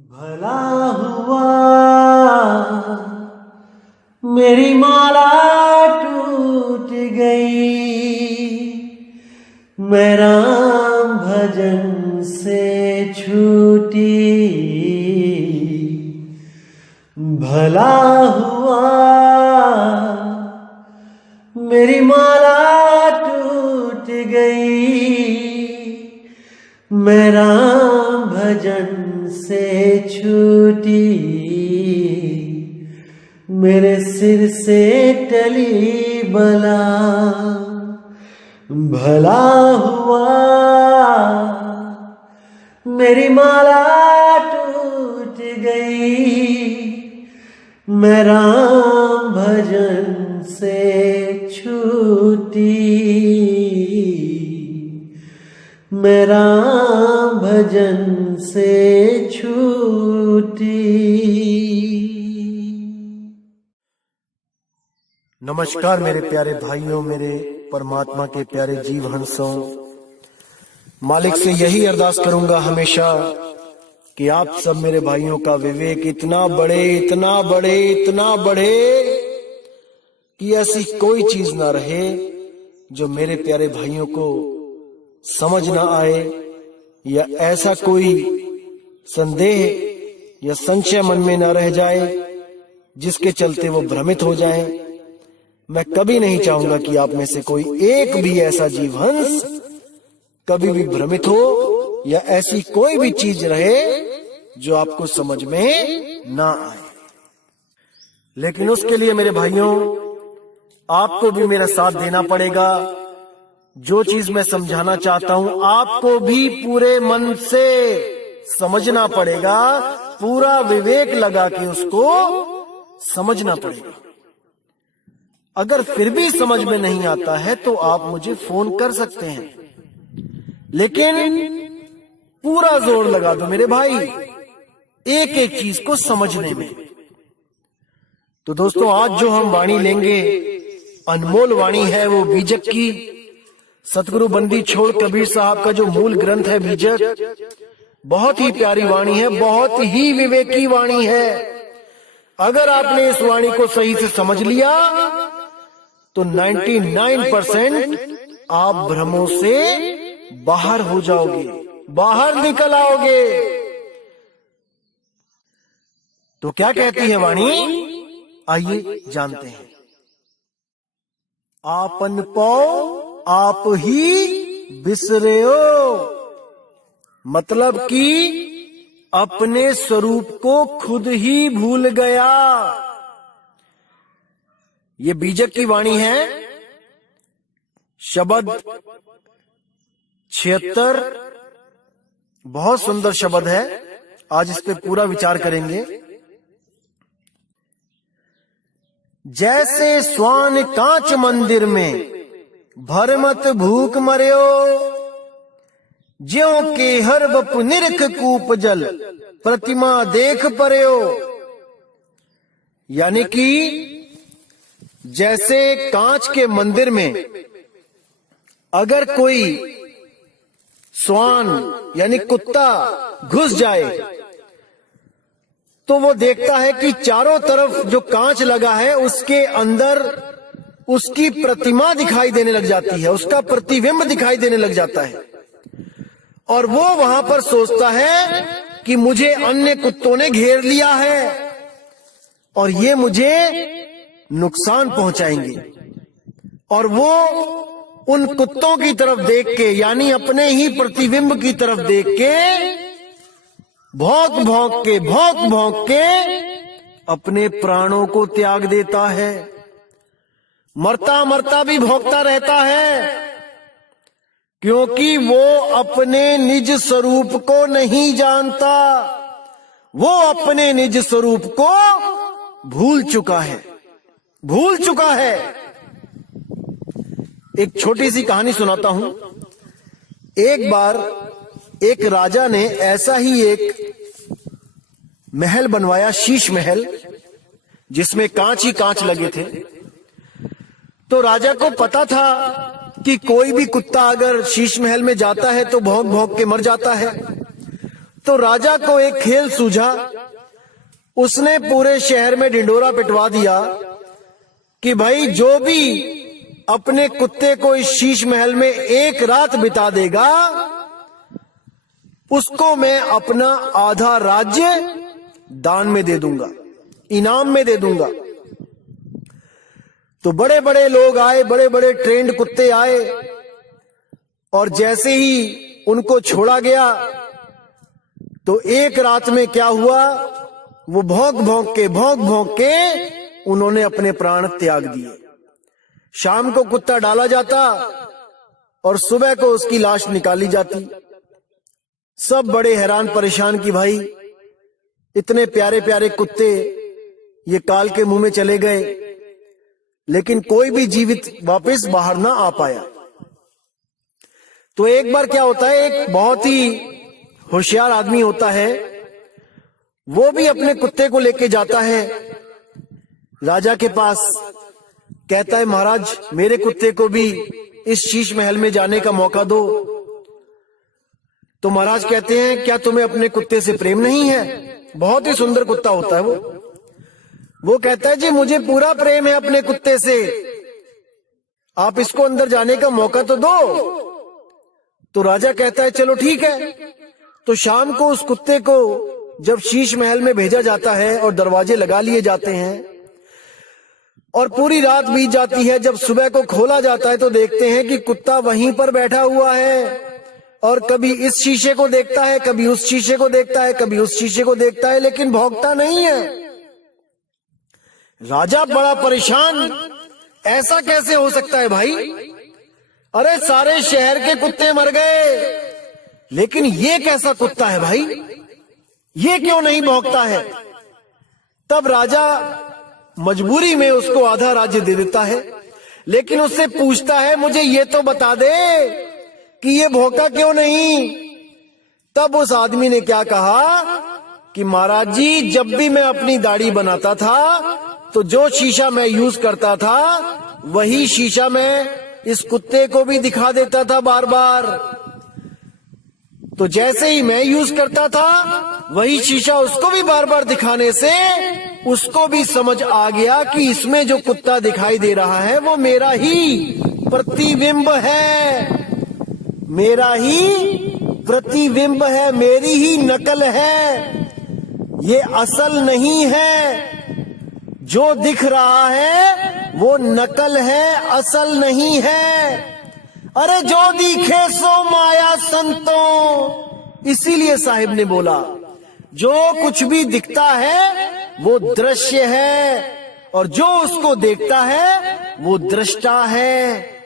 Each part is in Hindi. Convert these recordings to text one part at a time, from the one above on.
भला हुआ मेरी माला टूट गई, मैं राम भजन से छूटी। भला हुआ मेरी माला टूट गई, मैं राम भजन से छूटी। मेरे सिर से टली बला, भला हुआ मेरी माला टूट गई, मैं राम भजन से छूटी। मैं राम भजन से छूटी। नमस्कार मेरे प्यारे भाइयों, मेरे परमात्मा के प्यारे जीव हंसों। मालिक से यही अरदास करूंगा हमेशा कि आप सब मेरे भाइयों का विवेक इतना बढ़े, इतना बढ़े, इतना बढ़े कि ऐसी कोई चीज ना रहे जो मेरे प्यारे भाइयों को समझ ना आए, या ऐसा कोई संदेह या संशय मन में ना रह जाए जिसके चलते वो भ्रमित हो जाएं। मैं कभी नहीं चाहूंगा कि आप में से कोई एक भी ऐसा जीवहंस कभी भी भ्रमित हो, या ऐसी कोई भी चीज रहे जो आपको समझ में ना आए। लेकिन उसके लिए मेरे भाइयों, आपको भी मेरा साथ देना पड़ेगा। जो चीज मैं समझाना चाहता हूं आपको भी पूरे मन से समझना पड़ेगा, पूरा विवेक लगा के उसको समझना पड़ेगा। अगर फिर भी समझ में नहीं आता है तो आप मुझे फोन कर सकते हैं, लेकिन पूरा जोर लगा दो मेरे भाई एक एक चीज को समझने में। तो दोस्तों, आज जो हम वाणी लेंगे अनमोल वाणी है, वो बीजक की। सतगुरु बंदी छोड़ कबीर साहब का जो मूल ग्रंथ है बीजक, बहुत ही प्यारी वाणी है, बहुत ही विवेकी वाणी है। अगर आपने इस वाणी को सही से समझ लिया तो 99% आप भ्रमों से बाहर हो जाओगे, बाहर निकल आओगे। तो क्या कहती है वाणी, आइए जानते हैं। आपन पाओ आप ही बिसरेओ, मतलब कि अपने स्वरूप को खुद ही भूल गया। ये बीजक की वाणी है। शब्द 76 बहुत सुंदर शब्द है। आज इस पे पूरा विचार करेंगे। जैसे स्वान कांच मंदिर में भरमत भूख मर्यो, ज्यों के हर बप निरख कूप जल प्रतिमा देख पर्यो। यानी कि जैसे कांच के मंदिर में अगर कोई स्वान यानी कुत्ता घुस जाए तो वो देखता है कि चारों तरफ जो कांच लगा है उसके अंदर उसकी प्रतिमा दिखाई देने लग जाती है, उसका प्रतिबिंब दिखाई देने लग जाता है, और वो वहां पर सोचता है कि मुझे अन्य कुत्तों ने घेर लिया है और ये मुझे नुकसान पहुंचाएंगे। और वो उन कुत्तों की तरफ देख के, यानी अपने ही प्रतिबिंब की तरफ देख के भौंक भौंक के अपने प्राणों को त्याग देता है। मरता मरता भी भौंकता रहता है, क्योंकि वो अपने निज स्वरूप को नहीं जानता, वो अपने निज स्वरूप को भूल चुका है, भूल चुका है। एक छोटी सी कहानी सुनाता हूं। एक बार एक राजा ने ऐसा ही एक महल बनवाया, शीश महल, जिसमें कांच ही कांच लगे थे। तो राजा को पता था कि कोई भी कुत्ता अगर शीश महल में जाता है तो भौंक भौंक के मर जाता है। तो राजा को एक खेल सूझा। उसने पूरे शहर में ढिंढोरा पिटवा दिया कि भाई जो भी अपने कुत्ते को इस शीश महल में एक रात बिता देगा, उसको मैं अपना आधा राज्य दान में दे दूंगा, इनाम में दे दूंगा। तो बड़े बड़े लोग आए, बड़े बड़े ट्रेंड कुत्ते आए, और जैसे ही उनको छोड़ा गया तो एक रात में क्या हुआ, वो भौंक भौंक के उन्होंने अपने प्राण त्याग दिए। शाम को कुत्ता डाला जाता और सुबह को उसकी लाश निकाली जाती। सब बड़े हैरान परेशान कि भाई इतने प्यारे प्यारे कुत्ते ये काल के मुंह में चले गए, लेकिन कोई भी जीवित वापस बाहर ना आ पाया। तो एक बार क्या होता है, एक बहुत ही होशियार आदमी होता है, वो भी अपने कुत्ते को लेके जाता है राजा के पास। कहता है महाराज मेरे कुत्ते को भी इस शीश महल में जाने का मौका दो। तो महाराज कहते हैं क्या तुम्हें अपने कुत्ते से प्रेम नहीं है? बहुत ही सुंदर कुत्ता होता है वो कहता है जी मुझे पूरा प्रेम है अपने कुत्ते से, आप इसको अंदर जाने का मौका तो दो। तो राजा कहता है चलो ठीक है। तो शाम को उस कुत्ते को जब शीश महल में भेजा जाता है और दरवाजे लगा लिए जाते हैं और पूरी रात बीत जाती है, जब सुबह को खोला जाता है तो देखते हैं कि कुत्ता वहीं पर बैठा हुआ है और कभी इस शीशे को देखता है, कभी उस शीशे को देखता है, कभी उस शीशे को देखता है, लेकिन भौंकता नहीं है। राजा बड़ा परेशान, ऐसा कैसे हो सकता है भाई? अरे सारे शहर के कुत्ते मर गए, लेकिन ये कैसा कुत्ता है भाई, ये क्यों नहीं भौंकता है? तब राजा मजबूरी में उसको आधा राज्य दे देता है, लेकिन उससे पूछता है मुझे ये तो बता दे कि ये भौंका क्यों नहीं? तब उस आदमी ने क्या कहा कि महाराज जी जब भी मैं अपनी दाढ़ी बनाता था तो जो शीशा मैं यूज करता था वही शीशा मैं इस कुत्ते को भी दिखा देता था बार बार। तो जैसे ही मैं यूज करता था वही शीशा उसको भी बार बार दिखाने से उसको भी समझ आ गया कि इसमें जो कुत्ता दिखाई दे रहा है वो मेरा ही प्रतिबिंब है, मेरा ही प्रतिबिंब है, मेरी ही नकल है, ये असल नहीं है। जो दिख रहा है वो नकल है, असल नहीं है। अरे जो दिखे सो माया संतों, इसीलिए साहिब ने बोला जो कुछ भी दिखता है वो दृश्य है और जो उसको देखता है वो दृष्टा है।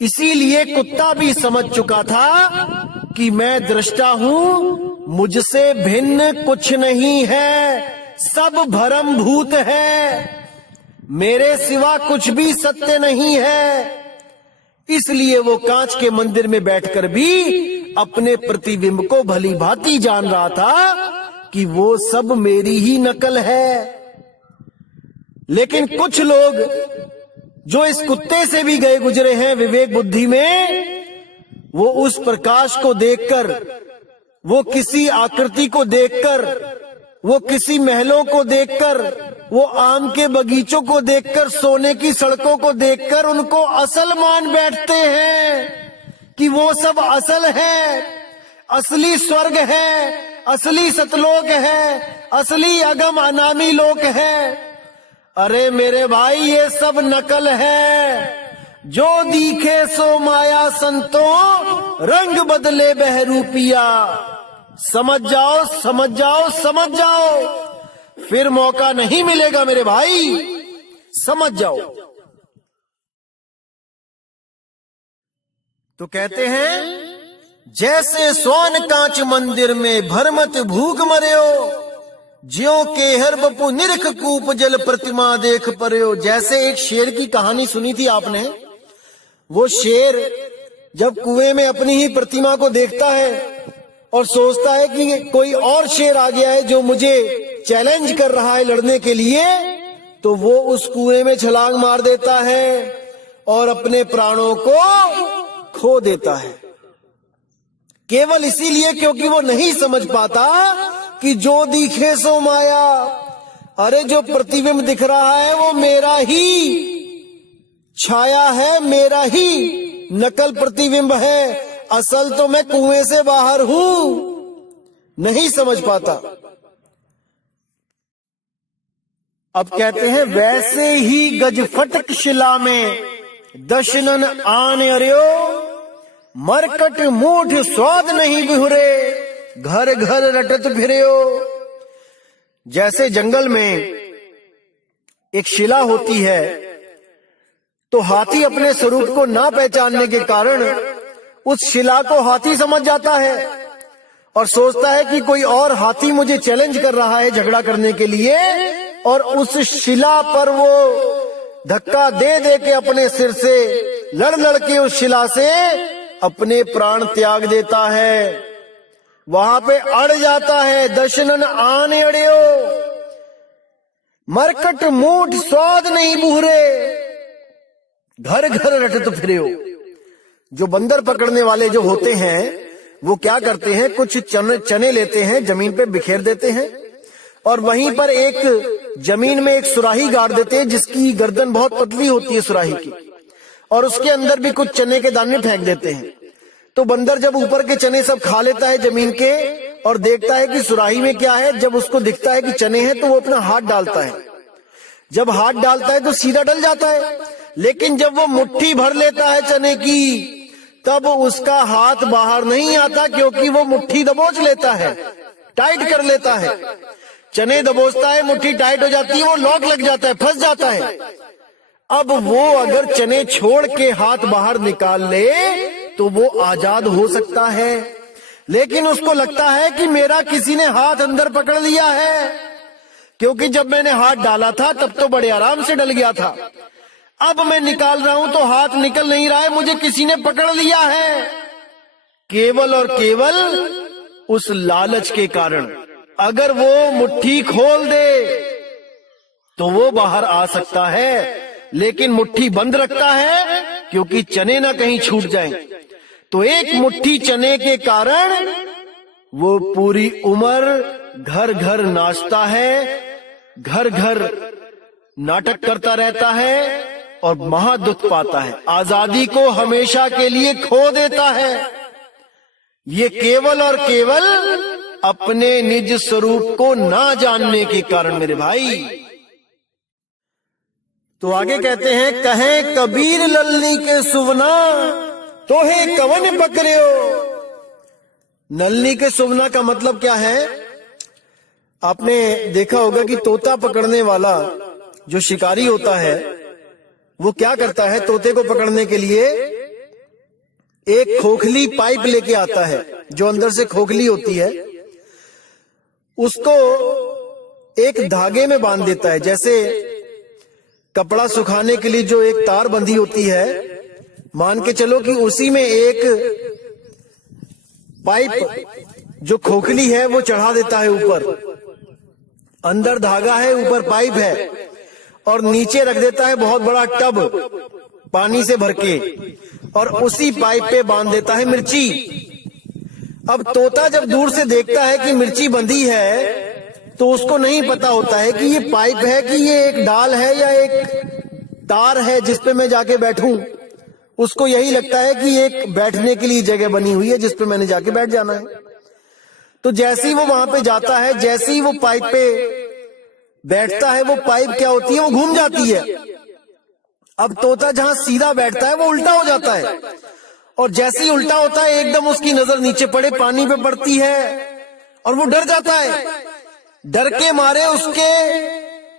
इसीलिए कुत्ता भी समझ चुका था कि मैं दृष्टा हूं, मुझसे भिन्न कुछ नहीं है, सब भ्रम भूत है, मेरे सिवा कुछ भी सत्य नहीं है। इसलिए वो कांच के मंदिर में बैठकर भी अपने प्रतिबिंब को भली भांति जान रहा था कि वो सब मेरी ही नकल है। लेकिन कुछ लोग जो इस कुत्ते से भी गए गुजरे हैं विवेक बुद्धि में, वो उस प्रकाश को देखकर, वो किसी आकृति को देखकर, वो किसी महलों को देखकर, वो आम के बगीचों को देखकर, सोने की सड़कों को देखकर उनको असल मान बैठते हैं कि वो सब असल है, असली स्वर्ग है, असली सतलोक है, असली अगम अनामी लोक है। अरे मेरे भाई ये सब नकल है। जो दिखे सो माया संतों, रंग बदले बहरूपिया। समझ जाओ, समझ जाओ, समझ जाओ, फिर मौका नहीं मिलेगा मेरे भाई, समझ जाओ। तो कहते हैं जैसे सोन कांच मंदिर में भरमत भूख मर्यो, ज्यों के हर बपू निरख कूप जल प्रतिमा देख पर्यो। जैसे एक शेर की कहानी सुनी थी आपने, वो शेर जब कुएं में अपनी ही प्रतिमा को देखता है और सोचता है कि कोई और शेर आ गया है जो मुझे चैलेंज कर रहा है लड़ने के लिए, तो वो उस कुएं में छलांग मार देता है और अपने प्राणों को खो देता है। केवल इसीलिए क्योंकि वो नहीं समझ पाता कि जो दिखे सो माया। अरे जो प्रतिबिंब दिख रहा है वो मेरा ही छाया है, मेरा ही नकल प्रतिबिंब है, असल तो मैं कुएं से बाहर हूं। नहीं समझ पाता। अब कहते हैं वैसे ही गजफटक शिला में दशनन आन अर्यो, मरकट मूठ स्वाद नहीं बिहुरे, घर घर रटत फिर्यो। जैसे जंगल में एक शिला होती है तो हाथी अपने स्वरूप को ना पहचानने के कारण उस शिला को हाथी समझ जाता है और सोचता है कि कोई और हाथी मुझे चैलेंज कर रहा है झगड़ा करने के लिए, और उस शिला पर वो धक्का दे दे के अपने सिर से लड़ लड़ के उस शिला से अपने प्राण त्याग देता है, वहां पे अड़ जाता है। दशनन आने अड़ियो, मरकट मूठ स्वाद नहीं बूहरे, घर घर रटत फिर्यो। जो बंदर पकड़ने वाले जो होते हैं वो क्या करते हैं, कुछ चने लेते हैं, जमीन पे बिखेर देते हैं और वहीं पर एक जमीन में एक सुराही गाड़ देते हैं जिसकी गर्दन बहुत पतली होती है सुराही की, और उसके अंदर भी कुछ चने के दाने फेंक देते हैं। तो बंदर जब ऊपर के चने सब खा लेता है जमीन के और देखता है कि सुराही में क्या है, जब उसको दिखता है कि चने हैं तो वो अपना हाथ डालता है। जब हाथ डालता है तो सीधा डल जाता है, लेकिन जब वो मुट्ठी भर लेता है चने की तब उसका हाथ बाहर नहीं आता, क्योंकि वो मुट्ठी दबोच लेता है, टाइट कर लेता है। चने दबोचता है, मुट्ठी टाइट हो जाती है, वो लॉक लग जाता है, फंस जाता है। अब वो अगर चने छोड़ के हाथ बाहर निकाल ले तो वो आजाद हो सकता है, लेकिन उसको लगता है कि मेरा किसी ने हाथ अंदर पकड़ लिया है, क्योंकि जब मैंने हाथ डाला था तब तो बड़े आराम से डल गया था, अब मैं निकाल रहा हूं तो हाथ निकल नहीं रहा है, मुझे किसी ने पकड़ लिया है। केवल और केवल उस लालच के कारण। अगर वो मुट्ठी खोल दे तो वो बाहर आ सकता है, लेकिन मुट्ठी बंद रखता है क्योंकि चने ना कहीं छूट जाएं। तो एक मुट्ठी चने के कारण वो पूरी उम्र घर घर नाचता है, घर घर नाटक करता रहता है और महादुख पाता है, आजादी को हमेशा के लिए खो देता है। ये केवल और केवल अपने निज स्वरूप को ना जानने के कारण मेरे भाई। तो आगे कहते हैं, कहे कबीर ललनी के सुवना तोहे कवन पकड़ियो। नलनी के सुवना का मतलब क्या है? आपने देखा होगा कि तोता पकड़ने वाला जो शिकारी होता है वो क्या करता है, तोते को पकड़ने के लिए एक खोखली पाइप लेके आता है, जो अंदर से खोखली होती है, उसको एक धागे में बांध देता है। जैसे कपड़ा सुखाने के लिए जो एक तार बंधी होती है, मान के चलो कि उसी में एक पाइप जो खोखली है वो चढ़ा देता है ऊपर, अंदर धागा है, ऊपर पाइप है, और नीचे रख देता है बहुत बड़ा टब पानी से भर के, और उसी पाइप पे बांध देता है मिर्ची। अब तोता जब दूर से देखता है कि मिर्ची बंधी है तो उसको नहीं पता होता है कि ये पाइप है कि ये एक डाल है या एक तार है जिस पे मैं जाके बैठूं। उसको यही लगता है कि एक बैठने के लिए जगह बनी हुई है जिस पे मैंने जाके बैठ जाना है। तो जैसे ही वो वहां पे जाता है, जैसे ही वो पाइप पे बैठता है, वो पाइप क्या होती है, वो घूम जाती है। अब तोता जहां सीधा बैठता है वो उल्टा हो जाता है, और जैसे ही उल्टा होता है एकदम उसकी नजर नीचे पड़े, पानी पे पड़ती है और वो डर जाता है। डर के मारे उसके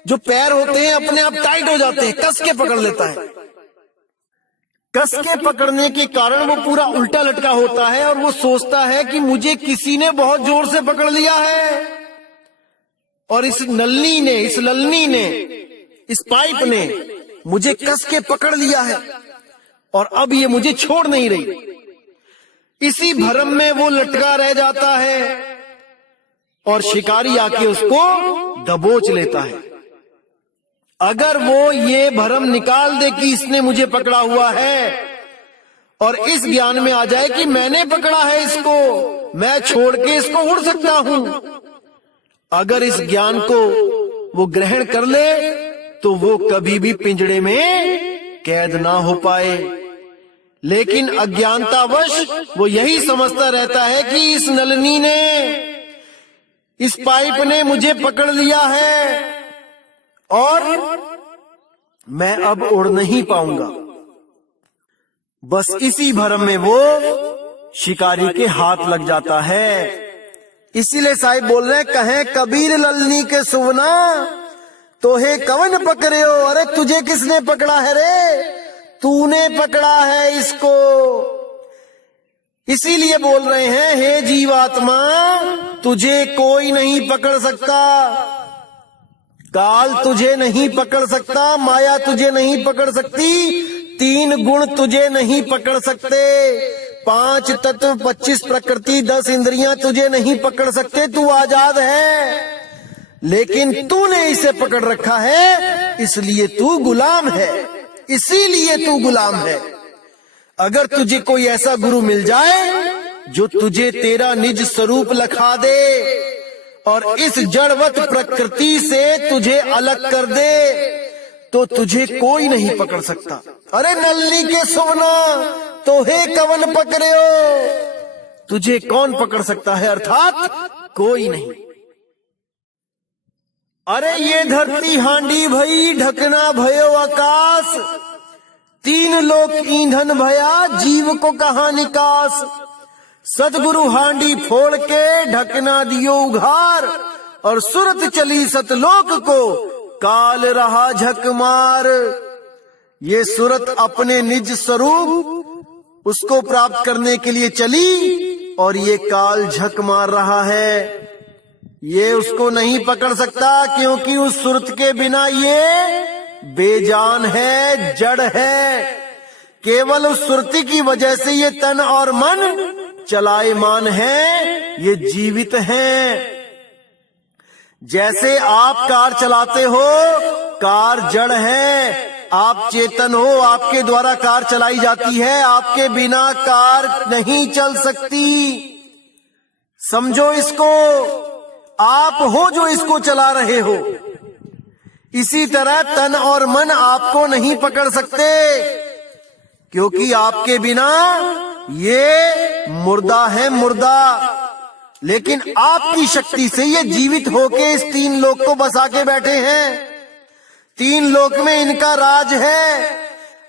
जो पैर होते हैं अपने आप टाइट हो जाते हैं, कस के पकड़ लेता है। कस के पकड़ने के कारण वो पूरा उल्टा लटका होता है और वो सोचता है कि मुझे किसी ने बहुत जोर से पकड़ लिया है, और इस ललनी ने इस पाइप ने मुझे कस के पकड़ लिया है और अब ये मुझे छोड़ नहीं रही। इसी भ्रम में वो लटका रह जाता है और शिकारी आके उसको दबोच लेता है। अगर वो ये भ्रम निकाल दे कि इसने मुझे पकड़ा हुआ है और इस ज्ञान में आ जाए कि मैंने पकड़ा है इसको, मैं छोड़ के इसको उड़ सकता हूं। अगर इस ज्ञान को वो ग्रहण कर ले तो वो कभी भी पिंजड़े में कैद ना हो पाए। लेकिन अज्ञानतावश वो यही समझता रहता है कि इस नलनी ने, इस पाइप ने मुझे पकड़ लिया है और मैं अब उड़ नहीं पाऊंगा। बस इसी भ्रम में वो शिकारी के हाथ लग जाता है। इसीलिए साहिब बोल रहे हैं, कहें कबीर ललनी के सुवना तोहे कवन पकड़े हो। अरे तुझे किसने पकड़ा है रे, तूने पकड़ा है इसको। इसीलिए बोल रहे हैं, हे जीवात्मा तुझे कोई नहीं पकड़ सकता, काल तुझे नहीं पकड़ सकता, माया तुझे नहीं पकड़ सकती, 3 गुण तुझे नहीं पकड़ सकते, 5 तत्व, 25 प्रकृति, 10 इंद्रियां तुझे नहीं पकड़ सकते। तू आजाद है, लेकिन तूने इसे पकड़ रखा है, इसलिए तू गुलाम है, इसीलिए तू गुलाम है। अगर तुझे कोई ऐसा गुरु मिल जाए जो तुझे तेरा निज स्वरूप लखा दे और इस जड़वत प्रकृति से तुझे अलग कर दे, तो तुझे कोई नहीं पकड़ सकता। अरे नलनी के सोना तो हे कवन पकड़े हो, तुझे कौन पकड़ सकता है, अर्थात कोई नहीं। अरे ये धरती हांडी भई, ढकना भयो आकाश, 3 लोक ईंधन भया, जीव को कहा निकास। सतगुरु हांडी फोड़ के ढकना दियो उघार, और सुरत चली सतलोक को काल रहा झक मार। ये सुरत अपने निज स्वरूप उसको प्राप्त करने के लिए चली और ये काल झक मार रहा है। ये उसको नहीं पकड़ सकता, क्योंकि उस सुरत के बिना ये बेजान है, जड़ है। केवल उस सुरती की वजह से ये तन और मन चलायमान है, ये जीवित हैं। जैसे आप कार चलाते हो, कार जड़ है, आप चेतन हो, आपके द्वारा कार चलाई जाती है, आपके बिना कार नहीं चल सकती। समझो इसको, आप हो जो इसको चला रहे हो। इसी तरह तन और मन आपको नहीं पकड़ सकते, क्योंकि आपके बिना ये मुर्दा है, मुर्दा। लेकिन आपकी शक्ति से ये जीवित होके इस 3 लोक को बसा के बैठे हैं। 3 लोक में इनका राज है,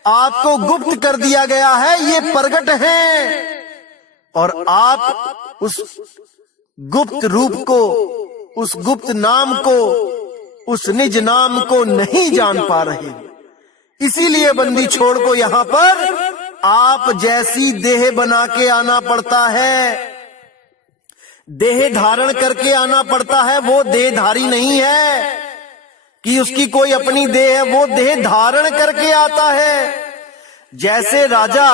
आपको गुप्त कर दिया गया है, ये प्रगट है, और आप उस गुप्त रूप को, उस गुप्त नाम को, उस निज नाम को नहीं जान पा रहे। इसीलिए बंदी छोड़ को यहाँ पर आप जैसी देह बना के आना पड़ता है, देह धारण करके आना पड़ता है। वो देहधारी नहीं है कि उसकी कोई अपनी देह है, वो देह धारण करके आता है। जैसे राजा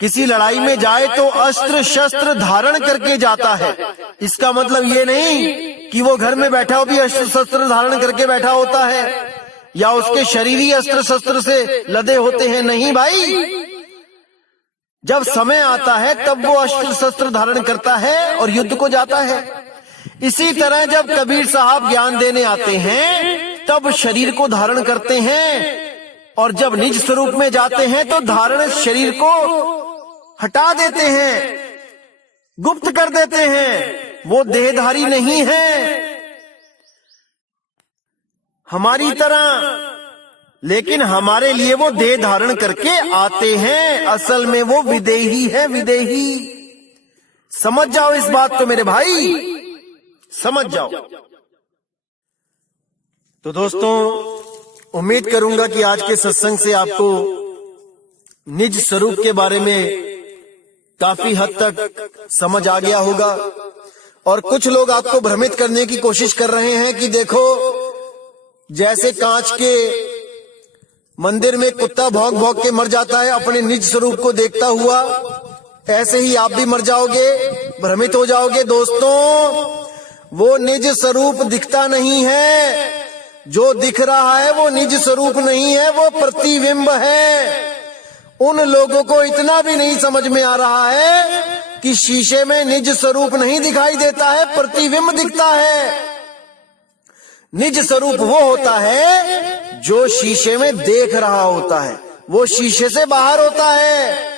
किसी लड़ाई में जाए तो अस्त्र शस्त्र धारण करके जाता है। इसका मतलब ये नहीं कि वो घर में बैठा हो भी अस्त्र शस्त्र धारण करके बैठा होता है, या उसके शरीर ही अस्त्र शस्त्र से लदे होते हैं। नहीं भाई, जब समय आता है तब वो अस्त्र शस्त्र धारण करता है और युद्ध को जाता है। इसी तरह जब कबीर साहब ज्ञान देने आते हैं तब शरीर को धारण करते हैं, और जब निज स्वरूप में जाते हैं तो धारण शरीर को हटा देते हैं, गुप्त कर देते हैं। वो देहधारी नहीं है हमारी तरह, लेकिन हमारे लिए वो देह धारण करके आते हैं। असल में वो विदेही है, विदेही। समझ जाओ इस बात को मेरे भाई, समझ जाओ। तो दोस्तों, उम्मीद करूंगा कि आज के सत्संग से आपको निज स्वरूप के बारे में काफी हद तक समझ आ गया होगा। और कुछ लोग आपको भ्रमित करने की कोशिश कर रहे हैं कि देखो, जैसे कांच के मंदिर में कुत्ता भौंक भौंक के मर जाता है अपने निज स्वरूप को देखता हुआ, ऐसे ही आप भी मर जाओगे, भ्रमित हो जाओगे। दोस्तों, वो निज स्वरूप दिखता नहीं है, जो दिख रहा है वो निज स्वरूप नहीं है, वो प्रतिबिंब है। उन लोगों को इतना भी नहीं समझ में आ रहा है कि शीशे में निज स्वरूप नहीं दिखाई देता है, प्रतिबिंब दिखता है। निज स्वरूप वो होता है जो शीशे में देख रहा होता है, वो शीशे से बाहर होता है।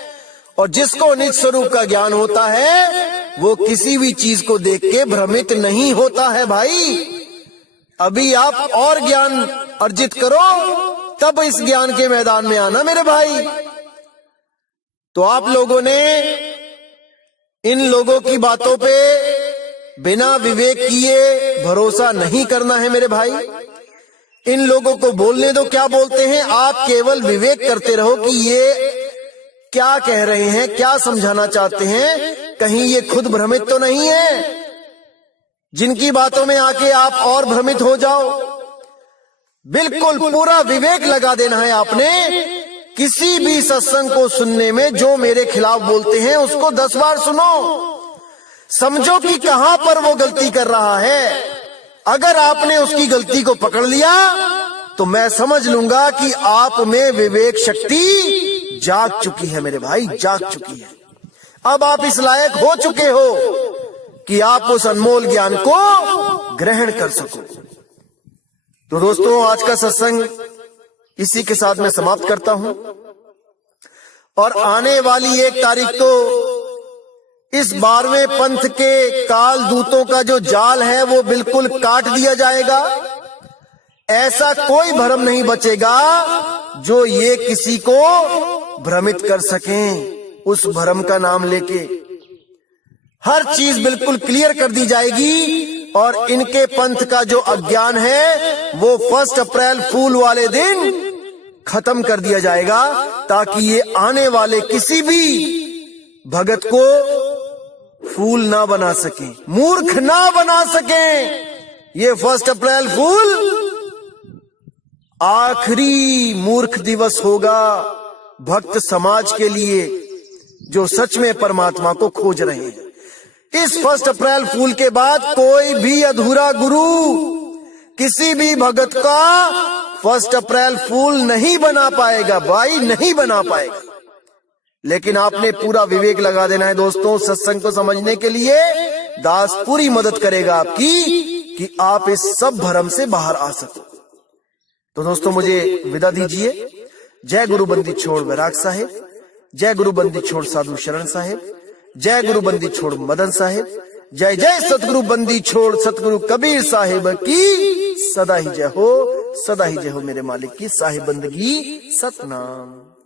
और जिसको निज स्वरूप का ज्ञान होता है वो किसी भी चीज को देख के भ्रमित नहीं होता है। भाई अभी आप और ज्ञान अर्जित करो, तब इस ज्ञान के मैदान में आना मेरे भाई। तो आप लोगों ने इन लोगों की बातों पे बिना विवेक किए भरोसा नहीं करना है मेरे भाई। इन लोगों को बोलने दो क्या बोलते हैं, आप केवल विवेक करते रहो कि ये क्या कह रहे हैं, क्या समझाना चाहते हैं, कहीं ये खुद भ्रमित तो नहीं है जिनकी बातों में आके आप और भ्रमित हो जाओ। बिल्कुल पूरा विवेक लगा देना है आपने। किसी भी सत्संग को सुनने में जो मेरे खिलाफ बोलते हैं उसको 10 बार सुनो, समझो कि कहां पर वो गलती कर रहा है। अगर आपने उसकी गलती को पकड़ लिया तो मैं समझ लूंगा कि आप में विवेक शक्ति जाग चुकी है मेरे भाई, जाग चुकी है। अब आप इस लायक हो चुके हो कि आप उस अनमोल ज्ञान को ग्रहण कर सको। तो दोस्तों आज का सत्संग इसी के साथ मैं समाप्त करता हूं। और आने वाली 1 तारीख को इस 12वें पंथ के काल दूतों का जो जाल है वो बिल्कुल काट दिया जाएगा। ऐसा कोई भ्रम नहीं बचेगा जो ये किसी को भ्रमित कर सकें। उस भ्रम का नाम लेके हर चीज बिल्कुल क्लियर कर दी जाएगी। और इनके पंथ का जो अज्ञान है वो 1 अप्रैल फूल वाले दिन खत्म कर दिया जाएगा, ताकि ये आने वाले किसी भी भगत को फूल ना बना सके, मूर्ख ना बना सके। ये 1 अप्रैल फूल आखिरी मूर्ख दिवस होगा भक्त समाज के लिए जो सच में परमात्मा को खोज रहे हैं। इस 1 अप्रैल फूल के बाद कोई भी अधूरा गुरु किसी भी भगत का 1 अप्रैल फूल नहीं बना पाएगा भाई, नहीं बना पाएगा। लेकिन आपने पूरा विवेक लगा देना है दोस्तों सत्संग को समझने के लिए। दास पूरी मदद करेगा आपकी कि आप इस सब भ्रम से बाहर आ सको। तो दोस्तों मुझे विदा दीजिए। जय गुरु बंदी छोड़ वैराग साहेब, जय गुरु बंदी छोड़ साधु शरण साहेब, जय गुरु बंदी छोड़ मदन साहेब, जय जय सतगुरु बंदी छोड़ सतगुरु कबीर साहेब की सदा ही जय हो, सदा ही जय हो मेरे मालिक की साहिब बंदगी सतनाम।